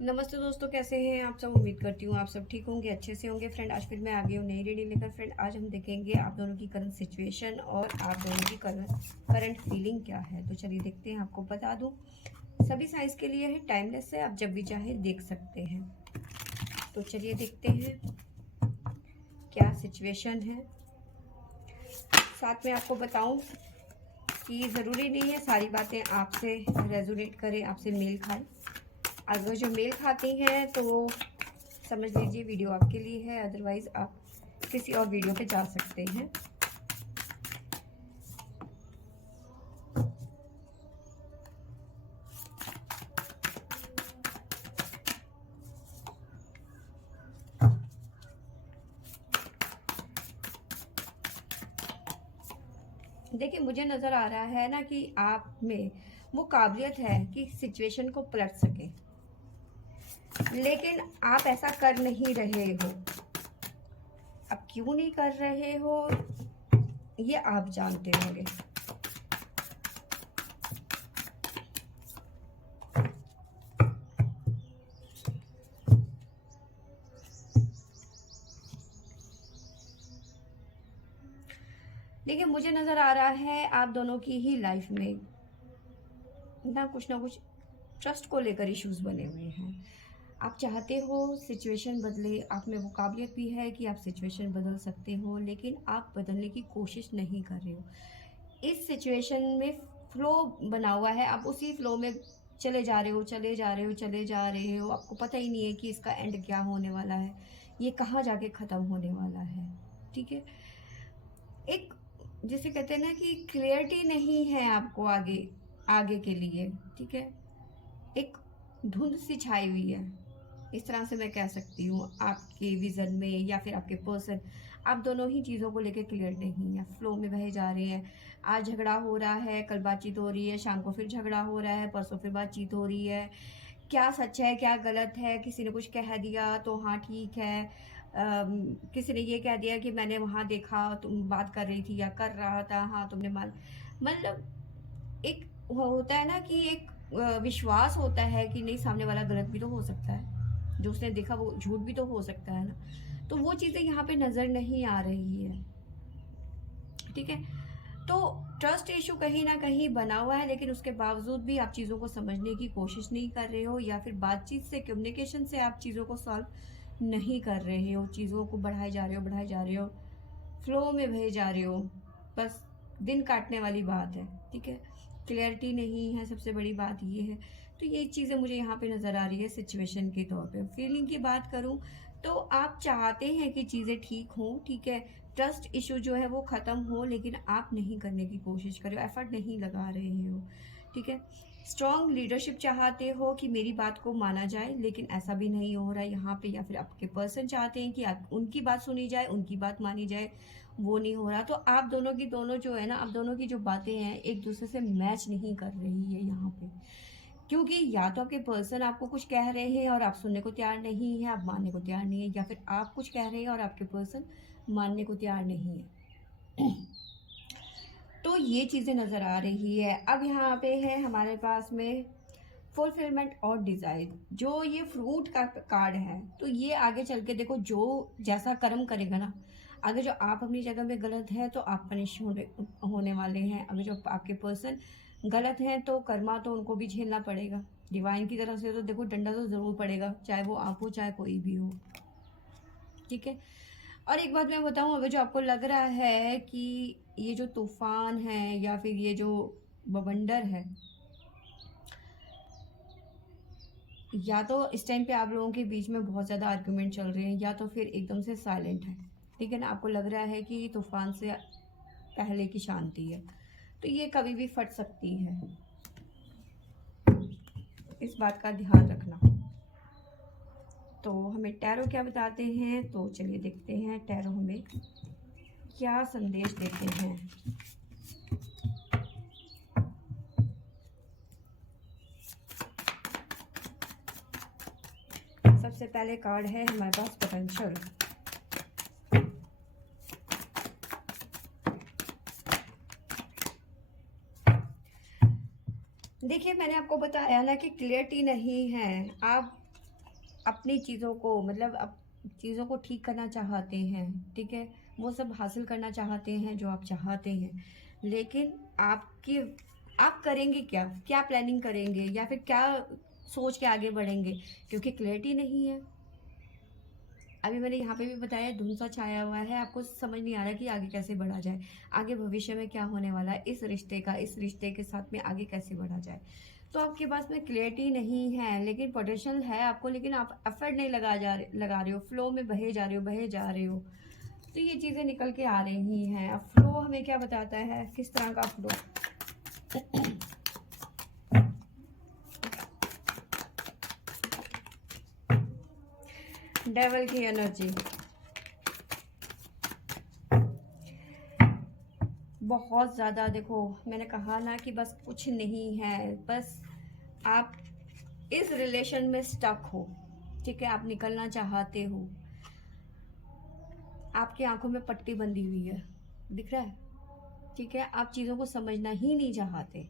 नमस्ते दोस्तों, कैसे हैं आप सब। उम्मीद करती हूँ आप सब ठीक होंगे, अच्छे से होंगे। फ्रेंड, आज फिर मैं आ गई हूँ नई रीडिंग लेकर। फ्रेंड, आज हम देखेंगे आप दोनों की करंट सिचुएशन और आप दोनों की करंट फीलिंग क्या है। तो चलिए देखते हैं। आपको बता दूँ, सभी साइज के लिए है, टाइमलेस है, आप जब भी चाहे देख सकते हैं। तो चलिए देखते हैं क्या सिचुएशन है। साथ में आपको बताऊँ कि ज़रूरी नहीं है सारी बातें आपसे रेजोनेट करें, आपसे मेल खाएं। अगर जो मेल खाती हैं तो समझ लीजिए वीडियो आपके लिए है, अदरवाइज आप किसी और वीडियो पे जा सकते हैं। देखिए, मुझे नज़र आ रहा है ना कि आप में वो काबिलियत है कि सिचुएशन को पलट सके, लेकिन आप ऐसा कर नहीं रहे हो। अब क्यों नहीं कर रहे हो ये आप जानते होंगे। देखिए, मुझे नज़र आ रहा है आप दोनों की ही लाइफ में ना कुछ ट्रस्ट को लेकर इश्यूज बने हुए हैं। आप चाहते हो सिचुएशन बदले, आप में वो काबिलियत भी है कि आप सिचुएशन बदल सकते हो, लेकिन आप बदलने की कोशिश नहीं कर रहे हो। इस सिचुएशन में फ्लो बना हुआ है, आप उसी फ्लो में चले जा रहे हो, चले जा रहे हो, चले जा रहे हो। आपको पता ही नहीं है कि इसका एंड क्या होने वाला है, ये कहाँ जाके ख़त्म होने वाला है। ठीक है, एक जिसे कहते हैं ना कि क्लियरिटी नहीं है आपको आगे आगे के लिए। ठीक है, एक धुंध सी छाई हुई है, इस तरह से मैं कह सकती हूँ। आपके विजन में या फिर आपके पर्सन, आप दोनों ही चीज़ों को लेकर क्लियर नहीं है, फ्लो में बहे जा रहे हैं। आज झगड़ा हो रहा है, कल बातचीत हो रही है, शाम को फिर झगड़ा हो रहा है, परसों फिर बातचीत हो रही है। क्या सच है क्या गलत है, किसी ने कुछ कह दिया तो हाँ ठीक है, किसी ने ये कह दिया कि मैंने वहाँ देखा तुम बात कर रही थी या कर रहा था, हाँ तुमने मान, मतलब एक वो होता है ना कि एक विश्वास होता है कि नहीं, सामने वाला गलत भी तो हो सकता है, जो उसने देखा वो झूठ भी तो हो सकता है ना। तो वो चीज़ें यहाँ पे नज़र नहीं आ रही है। ठीक है, तो ट्रस्ट इशू कहीं ना कहीं बना हुआ है, लेकिन उसके बावजूद भी आप चीज़ों को समझने की कोशिश नहीं कर रहे हो, या फिर बातचीत से, कम्युनिकेशन से आप चीज़ों को सॉल्व नहीं कर रहे हो। चीज़ों को बढ़ाए जा रहे हो, बढ़ाए जा रहे हो, फ्लो में बहे जा रहे हो, बस दिन काटने वाली बात है। ठीक है, क्लियरिटी नहीं है, सबसे बड़ी बात ये है। तो ये चीज़ें मुझे यहाँ पे नज़र आ रही है सिचुएशन के तौर पे। फीलिंग की बात करूँ तो आप चाहते हैं कि चीज़ें ठीक हों, ठीक है, ट्रस्ट इशू जो है वो ख़त्म हो, लेकिन आप नहीं करने की कोशिश कर रहे हो, एफर्ट नहीं लगा रहे हो। ठीक है, स्ट्रॉन्ग लीडरशिप चाहते हो कि मेरी बात को माना जाए, लेकिन ऐसा भी नहीं हो रहा है यहाँ पे। या फिर आपके पर्सन चाहते हैं कि आप उनकी बात सुनी जाए, उनकी बात मानी जाए, वो नहीं हो रहा। तो आप दोनों की दोनों जो है ना, आप दोनों की जो बातें हैं एक दूसरे से मैच नहीं कर रही है यहाँ पे। क्योंकि या तो आपके पर्सन आपको कुछ कह रहे हैं और आप सुनने को तैयार नहीं है, आप मानने को तैयार नहीं है, या फिर आप कुछ कह रहे हैं और आपके पर्सन मानने को तैयार नहीं है। तो ये चीज़ें नज़र आ रही है। अब यहाँ पे है हमारे पास में फुलफिलमेंट और डिज़ायर। जो ये फ्रूट का कार्ड है, तो ये आगे चल के देखो, जो जैसा कर्म करेगा ना, अगर जो आप अपनी जगह में गलत है तो आप पनिश होने वाले हैं। अगर जो आपके पर्सन गलत हैं तो कर्मा तो उनको भी झेलना पड़ेगा। डिवाइन की तरफ से तो देखो डंडा तो ज़रूर पड़ेगा, चाहे वो आप हो चाहे कोई भी हो। ठीक है, और एक बात मैं बताऊं, अगर जो आपको लग रहा है कि ये जो तूफान है या फिर ये जो बवंडर है, या तो इस टाइम पे आप लोगों के बीच में बहुत ज़्यादा आर्गुमेंट चल रहे हैं, या तो फिर एकदम से साइलेंट है। ठीक है ना, आपको लग रहा है कि तूफान से पहले की शांति है, तो ये कभी भी फट सकती है, इस बात का ध्यान रखना। तो हमें टैरो क्या बताते हैं, तो चलिए देखते हैं टैरो हमें क्या संदेश देते हैं। सबसे पहले कार्ड है हमारे पास पोटेंशियल। देखिए, मैंने आपको बताया ना कि क्लियरिटी नहीं है। आप अपनी चीज़ों को मतलब चीज़ों को ठीक करना चाहते हैं, ठीक है? वो सब हासिल करना चाहते हैं जो आप चाहते हैं। लेकिन आपकी आप करेंगे क्या? क्या प्लानिंग करेंगे या फिर क्या सोच के आगे बढ़ेंगे? क्योंकि क्लैरिटी नहीं है। अभी मैंने यहाँ पे भी बताया धुंध सा छाया हुआ है, आपको समझ नहीं आ रहा कि आगे कैसे बढ़ा जाए। आगे भविष्य में क्या होने वाला है इस रिश्ते का, इस रिश्ते के साथ में आगे कैसे बढ़ा जाए। तो आपके पास में क्लैरिटी नहीं है, लेकिन पोटेंशियल है आपको, लेकिन आप एफर्ट नहीं लगा रहे हो, फ्लो में बहे जा रहे हो, बहे जा रहे हो। तो ये चीज़ें निकल के आ रही हैं। अब फ्लो हमें क्या बताता है, किस तरह का फ्लो। डेविल की एनर्जी बहुत ज़्यादा, देखो मैंने कहा ना कि बस कुछ नहीं है, बस आप इस रिलेशन में स्टक हो, ठीक है? आप निकलना चाहते हो, आपकी आंखों में पट्टी बंधी हुई है, दिख रहा है, ठीक है? आप चीज़ों को समझना ही नहीं चाहते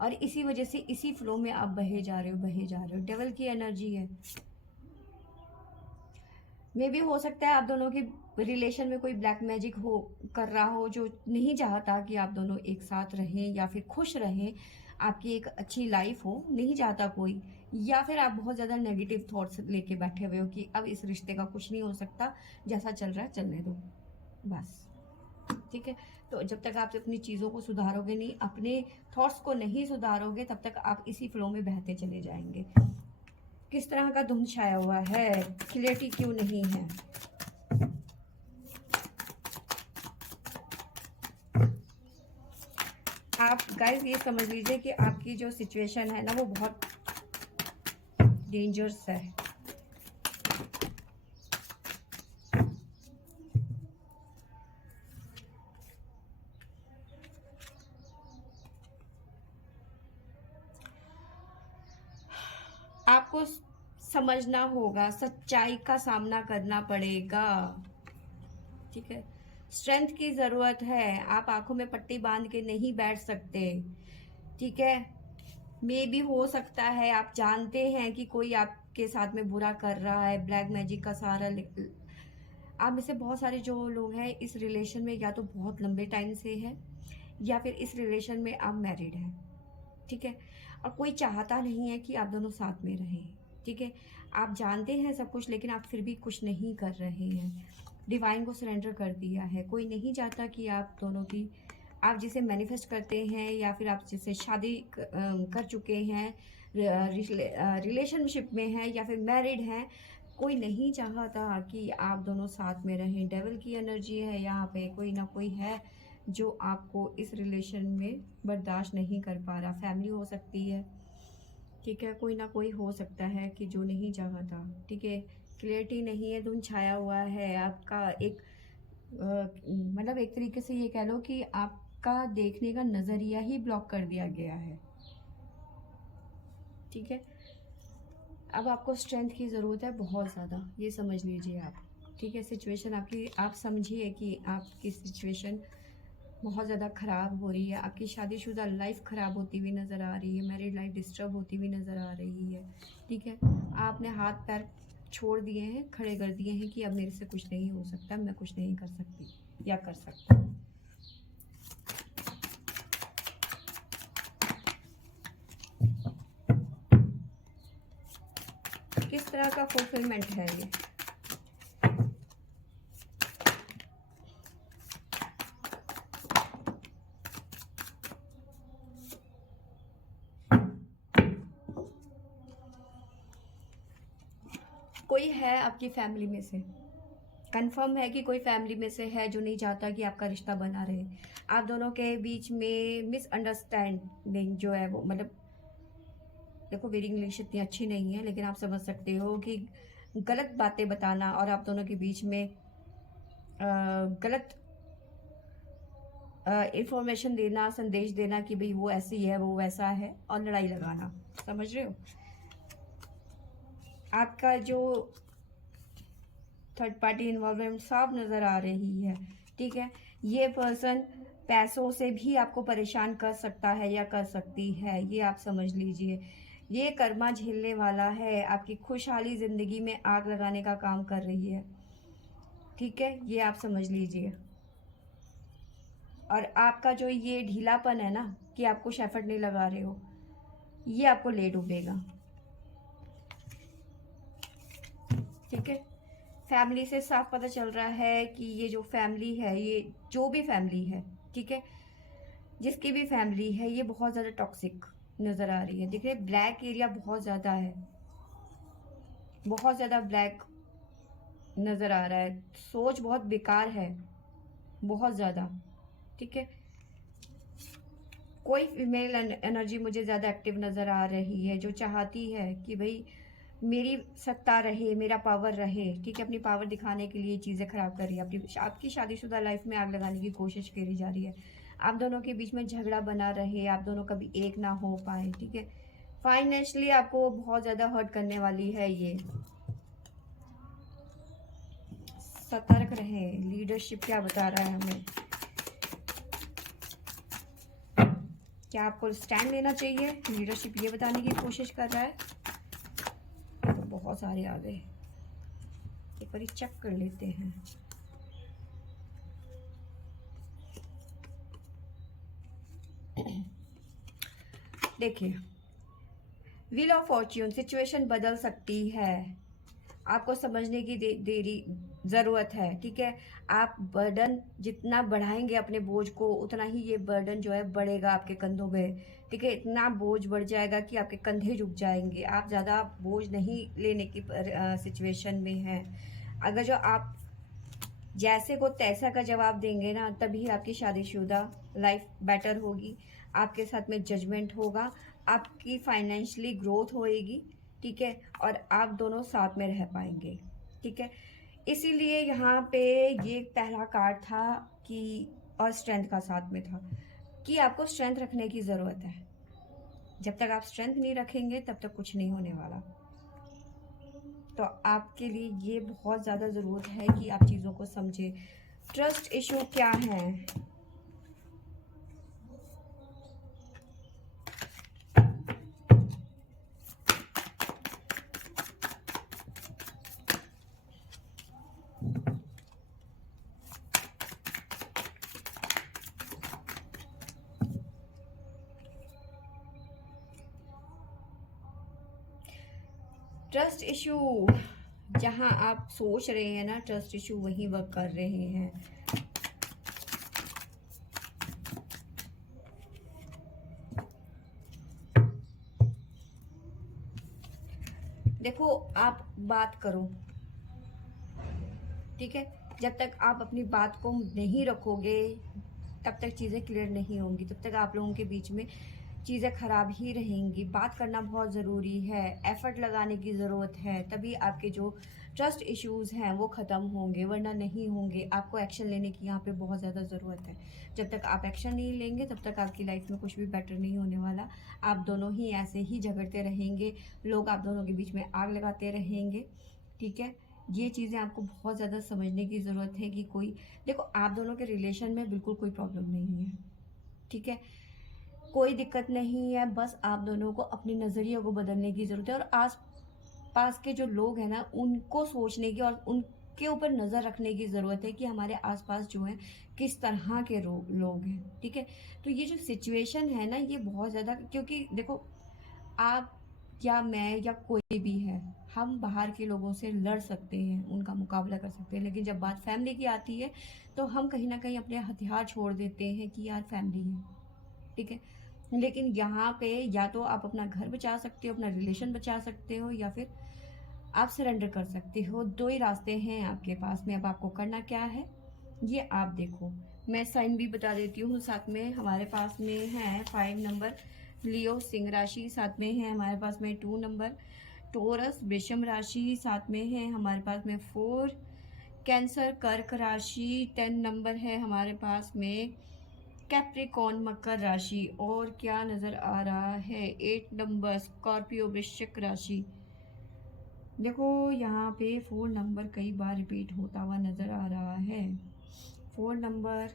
और इसी वजह से इसी फ्लो में आप बहे जा रहे हो, बहे जा रहे हो। डेविल की एनर्जी है। मे भी हो सकता है आप दोनों की रिलेशन में कोई ब्लैक मैजिक हो कर रहा हो, जो नहीं चाहता कि आप दोनों एक साथ रहें या फिर खुश रहें, आपकी एक अच्छी लाइफ हो, नहीं चाहता कोई। या फिर आप बहुत ज़्यादा नेगेटिव थॉट्स लेके बैठे हुए हो कि अब इस रिश्ते का कुछ नहीं हो सकता, जैसा चल रहा है चलने दो, बस, ठीक है? तो जब तक आप अपनी चीज़ों को सुधारोगे नहीं, अपने थॉट्स को नहीं सुधारोगे, तब तक आप इसी फ्लो में बहते चले जाएंगे। किस तरह का धुंध छाया हुआ है, क्लियरिटी क्यों नहीं है? आप गाइस ये समझ लीजिए कि आपकी जो सिचुएशन है ना वो बहुत डेंजरस है। आपको समझना होगा, सच्चाई का सामना करना पड़ेगा, ठीक है? स्ट्रेंथ की ज़रूरत है, आप आंखों में पट्टी बांध के नहीं बैठ सकते, ठीक है? मे भी हो सकता है आप जानते हैं कि कोई आपके साथ में बुरा कर रहा है, ब्लैक मैजिक का सहारा आप में से बहुत सारे जो लोग हैं इस रिलेशन में या तो बहुत लंबे टाइम से है या फिर इस रिलेशन में आप मैरिड हैं, ठीक है? और कोई चाहता नहीं है कि आप दोनों साथ में रहें, ठीक है? आप जानते हैं सब कुछ, लेकिन आप फिर भी कुछ नहीं कर रहे हैं। डिवाइन को सरेंडर कर दिया है, कोई नहीं चाहता कि आप दोनों की, आप जिसे मैनिफेस्ट करते हैं या फिर आप जिसे शादी कर चुके हैं, रिलेशनशिप में हैं या फिर मैरिड हैं, कोई नहीं चाहता कि आप दोनों साथ में रहें। डेविल की एनर्जी है यहाँ पे, कोई ना कोई है जो आपको इस रिलेशन में बर्दाश्त नहीं कर पा रहा। फैमिली हो सकती है, ठीक है? कोई ना कोई हो सकता है कि जो नहीं चाहता, ठीक है? क्लियरिटी नहीं है, धुंध छाया हुआ है आपका एक मतलब एक तरीके से ये कह लो कि आपका देखने का नज़रिया ही ब्लॉक कर दिया गया है, ठीक है? अब आपको स्ट्रेंथ की ज़रूरत है बहुत ज़्यादा, ये समझ लीजिए आप, ठीक है? सिचुएशन आपकी, आप समझिए कि आपकी सिचुएशन बहुत ज़्यादा ख़राब हो रही है, आपकी शादीशुदा लाइफ ख़राब होती हुई नज़र आ रही है, मैरिड लाइफ डिस्टर्ब होती हुई नज़र आ रही है, ठीक है? आपने हाथ पैर छोड़ दिए हैं, खड़े कर दिए हैं कि अब मेरे से कुछ नहीं हो सकता, मैं कुछ नहीं कर सकती या कर सकता। किस तरह का फुलफिलमेंट है ये? कोई है आपकी फैमिली में से, कंफर्म है कि कोई फैमिली में से है जो नहीं चाहता कि आपका रिश्ता बना रहे। आप दोनों के बीच में मिसअंडरस्टैंडिंग जो है वो, मतलब देखो मेरी इंग्लिश इतनी अच्छी नहीं है, लेकिन आप समझ सकते हो कि गलत बातें बताना और आप दोनों के बीच में गलत इंफॉर्मेशन देना, संदेश देना कि भाई वो ऐसी है, वो वैसा है, और लड़ाई लगाना, समझ रहे हो? आपका जो थर्ड पार्टी इन्वॉल्वमेंट साफ नज़र आ रही है, ठीक है? ये पर्सन पैसों से भी आपको परेशान कर सकता है या कर सकती है, ये आप समझ लीजिए। ये कर्मा झेलने वाला है, आपकी खुशहाली ज़िंदगी में आग लगाने का काम कर रही है। ठीक है, ये आप समझ लीजिए। और आपका जो ये ढीलापन है ना, कि आप कुछ एफर्ट नहीं लगा रहे हो, ये आपको ले डूबेगा। ठीक है, फैमिली से साफ पता चल रहा है कि ये जो फैमिली है, ये जो भी फैमिली है, ठीक है, जिसकी भी फैमिली है, ये बहुत ज़्यादा टॉक्सिक नज़र आ रही है। देखिए ब्लैक एरिया बहुत ज़्यादा है, बहुत ज़्यादा ब्लैक नज़र आ रहा है। सोच बहुत बेकार है, बहुत ज़्यादा। ठीक है, कोई फीमेल एनर्जी मुझे ज़्यादा एक्टिव नज़र आ रही है, जो चाहती है कि भाई मेरी सत्ता रहे, मेरा पावर रहे। ठीक है, अपनी पावर दिखाने के लिए चीज़ें ख़राब कर रही है, आपकी शादीशुदा लाइफ में आग लगाने की कोशिश करी जा रही है। आप दोनों के बीच में झगड़ा बना रहे, आप दोनों कभी एक ना हो पाए। ठीक है, फाइनेंशियली आपको बहुत ज़्यादा हर्ट करने वाली है ये। सतर्क रहे, लीडरशिप क्या बता रहा है हमें? क्या आपको स्टैंड लेना चाहिए? लीडरशिप ये बताने की कोशिश कर रहा है। तो बहुत सारे आ गए, एक बार चेक कर लेते हैं। देखिए, व्हील ऑफ फॉर्च्यून, सिचुएशन बदल सकती है, आपको समझने की देरी ज़रूरत है। ठीक है, आप बर्डन जितना बढ़ाएंगे अपने बोझ को, उतना ही ये बर्डन जो है बढ़ेगा आपके कंधों पे। ठीक है, इतना बोझ बढ़ जाएगा कि आपके कंधे झुक जाएंगे। आप ज़्यादा बोझ नहीं लेने की सिचुएशन में हैं। अगर जो आप जैसे को तैसा का जवाब देंगे ना, तभी आपकी शादीशुदा लाइफ बेटर होगी। आपके साथ में जजमेंट होगा, आपकी फाइनेंशियली ग्रोथ होएगी। ठीक है, और आप दोनों साथ में रह पाएंगे। ठीक है, इसीलिए यहाँ पे ये पहला कार्ड था कि, और स्ट्रेंथ का साथ में था कि आपको स्ट्रेंथ रखने की ज़रूरत है। जब तक आप स्ट्रेंथ नहीं रखेंगे तब तक कुछ नहीं होने वाला। तो आपके लिए ये बहुत ज़्यादा ज़रूरत है कि आप चीज़ों को समझें। ट्रस्ट इशू क्या है? ट्रस्ट इशू, जहां आप सोच रहे हैं ना ट्रस्ट इशू, वहीं वर्क कर रहे हैं। देखो, आप बात करो। ठीक है, जब तक आप अपनी बात को नहीं रखोगे तब तक चीज़ें क्लियर नहीं होंगी, तब तक आप लोगों के बीच में चीज़ें ख़राब ही रहेंगी। बात करना बहुत ज़रूरी है, एफ़र्ट लगाने की ज़रूरत है, तभी आपके जो ट्रस्ट इश्यूज़ हैं वो ख़त्म होंगे, वरना नहीं होंगे। आपको एक्शन लेने की यहाँ पे बहुत ज़्यादा ज़रूरत है। जब तक आप एक्शन नहीं लेंगे तब तक आपकी लाइफ में कुछ भी बेटर नहीं होने वाला। आप दोनों ही ऐसे ही झगड़ते रहेंगे, लोग आप दोनों के बीच में आग लगाते रहेंगे। ठीक है, ये चीज़ें आपको बहुत ज़्यादा समझने की ज़रूरत है कि कोई, देखो आप दोनों के रिलेशन में बिल्कुल कोई प्रॉब्लम नहीं है। ठीक है, कोई दिक्कत नहीं है, बस आप दोनों को अपने नज़रिए को बदलने की ज़रूरत है, और आस पास के जो लोग हैं ना, उनको सोचने की और उनके ऊपर नज़र रखने की ज़रूरत है कि हमारे आसपास जो है किस तरह के लोग हैं। ठीक है, तो ये जो सिचुएशन है ना, ये बहुत ज़्यादा, क्योंकि देखो आप या मैं या कोई भी है, हम बाहर के लोगों से लड़ सकते हैं, उनका मुकाबला कर सकते हैं, लेकिन जब बात फैमिली की आती है तो हम कहीं ना कहीं अपने हथियार छोड़ देते हैं कि यार फैमिली है। ठीक है, लेकिन यहाँ पे या तो आप अपना घर बचा सकते हो, अपना रिलेशन बचा सकते हो, या फिर आप सरेंडर कर सकते हो। दो ही रास्ते हैं आपके पास में। अब आपको करना क्या है ये आप देखो। मैं साइन भी बता देती हूँ साथ में। हमारे पास में है 5 नंबर लियो सिंह राशि, साथ में है हमारे पास में 2 नंबर टोरस वृषम राशि, साथ में है हमारे पास में 4 कैंसर कर्क राशि, 10 नंबर है हमारे पास में कैप्रिकॉन मकर राशि, और क्या नज़र आ रहा है 8 नंबर स्कॉर्पियो वृश्चिक राशि। देखो यहाँ पे 4 नंबर कई बार रिपीट होता हुआ नज़र आ रहा है। 4 नंबर,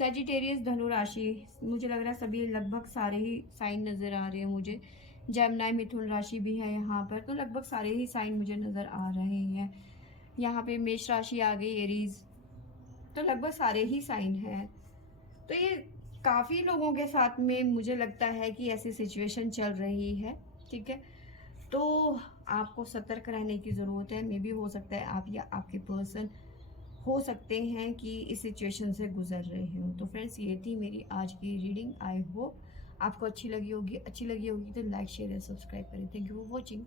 सैजिटेरियस, धनु राशि, मुझे लग रहा है सभी लगभग सारे ही साइन नज़र आ रहे हैं मुझे। जेमिनी, मिथुन राशि भी है यहाँ पर, तो लगभग सारे ही साइन मुझे नज़र आ रहे हैं। यहाँ पे मेष राशि आ गई, एरीज, तो लगभग सारे ही साइन हैं। तो ये काफ़ी लोगों के साथ में मुझे लगता है कि ऐसी सिचुएशन चल रही है, ठीक है। तो आपको सतर्क रहने की ज़रूरत है। मे बी हो सकता है आप या आपके पर्सन हो सकते हैं कि इस सिचुएशन से गुजर रहे हो। तो फ्रेंड्स, ये थी मेरी आज की रीडिंग। आई होप आपको अच्छी लगी होगी तो लाइक, शेयर एंड सब्सक्राइब करें। Thank you for watching.